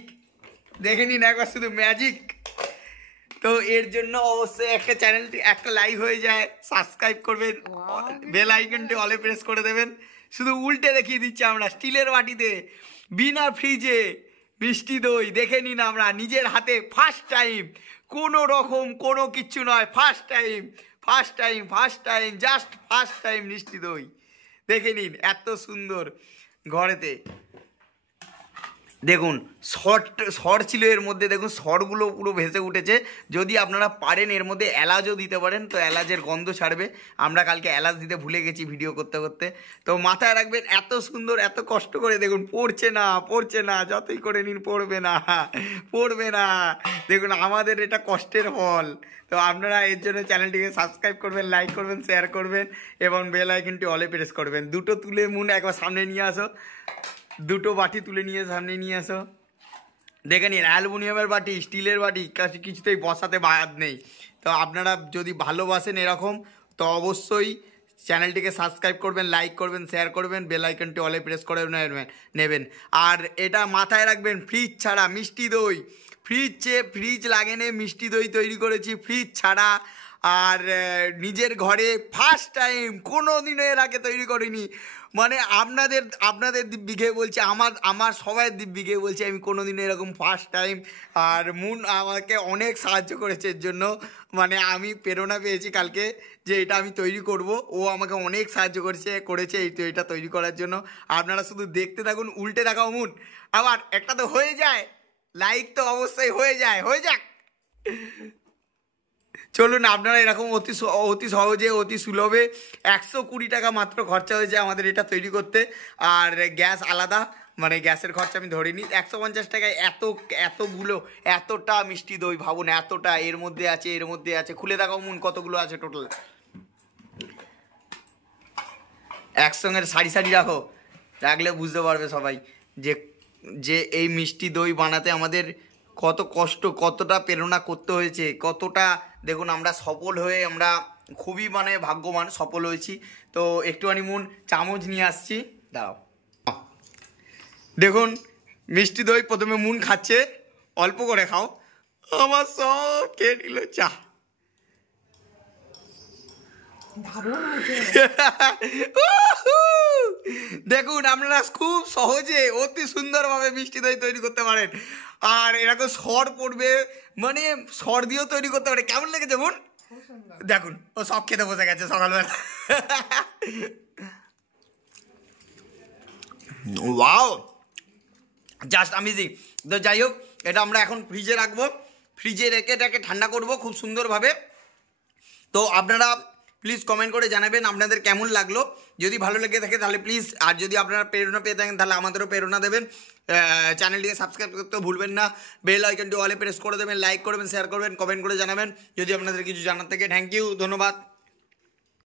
দেখে নিন একবার শুধু, ম্যাজিক। তো এর জন্য অবশ্যই একটা চ্যানেলটি একটা লাইক হয়ে যায়, সাবস্ক্রাইব করবেন, বেল আইকনটি অলে প্রেস করে দেবেন। শুধু উল্টে দেখিয়ে দিচ্ছি আমরা, স্টিলের বাটিতে বিনা ফ্রিজে মিষ্টি দই। দেখে নিন আমরা নিজের হাতে ফার্স্ট টাইম, কোনো রকম কোনো কিচ্ছু নয়, first time just first time মিষ্টি দই। দেখে নিন এত সুন্দর ঘরেতে। দেখুন শর্ট ছিল এর মধ্যে, দেখুন শর্টগুলো পুরো ভেসে উঠেছে। যদি আপনারা পারেন এর মধ্যে এলাচও দিতে পারেন, তো এলাচের গন্ধ ছাড়বে। আমরা কালকে এলাচ দিতে ভুলে গেছি ভিডিও করতে করতে। তো মাথায় রাখবেন এত সুন্দর, এত কষ্ট করে দেখুন পড়ছে না, যতই করে নিন পড়বে না। দেখুন আমাদের এটা কষ্টের ফল। তো আপনারা এর জন্য চ্যানেলটিকে সাবস্ক্রাইব করবেন, লাইক করবেন, শেয়ার করবেন এবং বেল আইকনটি অলে প্রেস করবেন। দুটো তুলে একবার সামনে নিয়ে আসো, দুটো বাটি তুলে নিয়ে সামনে নিয়ে আসো। দেখে নিন অ্যালুমিনিয়ামের বাটি, স্টিলের বাটি, কিছুতেই বসাতে বাদ নেই। তো আপনারা যদি ভালোবাসেন এরকম তো অবশ্যই চ্যানেলটিকে সাবস্ক্রাইব করবেন, লাইক করবেন, শেয়ার করবেন, বেল আইকনটি অলে প্রেস করে নেবেন। আর এটা মাথায় রাখবেন, ফ্রিজ ছাড়া মিষ্টি দই, ফ্রিজ লাগেনে মিষ্টি দই তৈরি করেছি ফ্রিজ ছাড়া। আর নিজের ঘরে ফার্স্ট টাইম, কোনো দিনও এর আগে তৈরি করিনি। মানে আপনাদের দিব্যিকে বলছি, আমার সবাই দিব্যিকে বলছি, আমি কোনোদিনও এরকম ফার্স্ট টাইম। আর মুন আমাকে অনেক সাহায্য করেছে এর জন্য, মানে আমি প্রেরণা পেয়েছি কালকে যে এটা আমি তৈরি করব। ও আমাকে অনেক সাহায্য করেছে এটা তৈরি করার জন্য। আপনারা শুধু দেখতে থাকুন, উল্টে দেখাও মুন। আবার একটা তো হয়ে যায়, লাইক তো অবশ্যই হয়ে যাক। চলুন আপনারা এরকম অতি সহজে, অতি সুলভে 120 টাকা মাত্র খরচা হয়েছে আমাদের এটা তৈরি করতে। আর গ্যাস আলাদা, মানে গ্যাসের খরচা আমি ধরিনি। 150 টাকায় এতগুলো এতটা মিষ্টি দই, ভাবুন এতটা এর মধ্যে আছে। খুলে দেখাও মুন কতগুলো আছে টোটাল। একসঙ্গে সারি রাখো, রাখলে বুঝতে পারবে সবাই যে এই মিষ্টি দই বানাতে আমাদের কত কষ্ট, কতটা প্রেরণা করতে হয়েছে, কতটা। দেখুন আমরা সফল হয়ে, আমরা খুবই মানে ভাগ্যবান, সফল হয়েছি। তো একটুখানি মুন চামচ নিয়ে আসছি, দাঁড়াও। দেখুন মিষ্টি দই প্রথমে মুন খাচ্ছে, অল্প করে খাও। আমার সব খেয়ে নিল চা। দেখুন আপনারা খুব সহজে অতি সুন্দরভাবে মিষ্টি দই তৈরি করতে পারেন। আর এরকম সর পড়বে, মানে সর দিয়েও তৈরি করতে পারে। কেমন লেগেছে বোন? দেখুন ও সব খেতে বসে গেছে সকালবেলা। Wow, just amazing. তো যাই হোক, এটা আমরা এখন ফ্রিজে রাখবো। ফ্রিজে রেখে এটাকে ঠান্ডা করব খুব সুন্দরভাবে। তো আপনারা প্লিজ কমেন্ট করে জানাবেন আপনাদের কেমন লাগলো। যদি ভালো লেগে থাকে তাহলে প্লিজ, আর যদি আপনারা প্রেরণা পেয়ে থাকেন তাহলে আমাদেরও প্রেরণা দেবেন। চ্যানেলটিকে সাবস্ক্রাইব করতে ভুলবেন না, বেল আইকনটি অলে প্রেস করে দেবেন, লাইক করবেন, শেয়ার করবেন, কমেন্ট করে জানাবেন যদি আপনাদের কিছু জানার থাকে। থ্যাংক ইউ, ধন্যবাদ।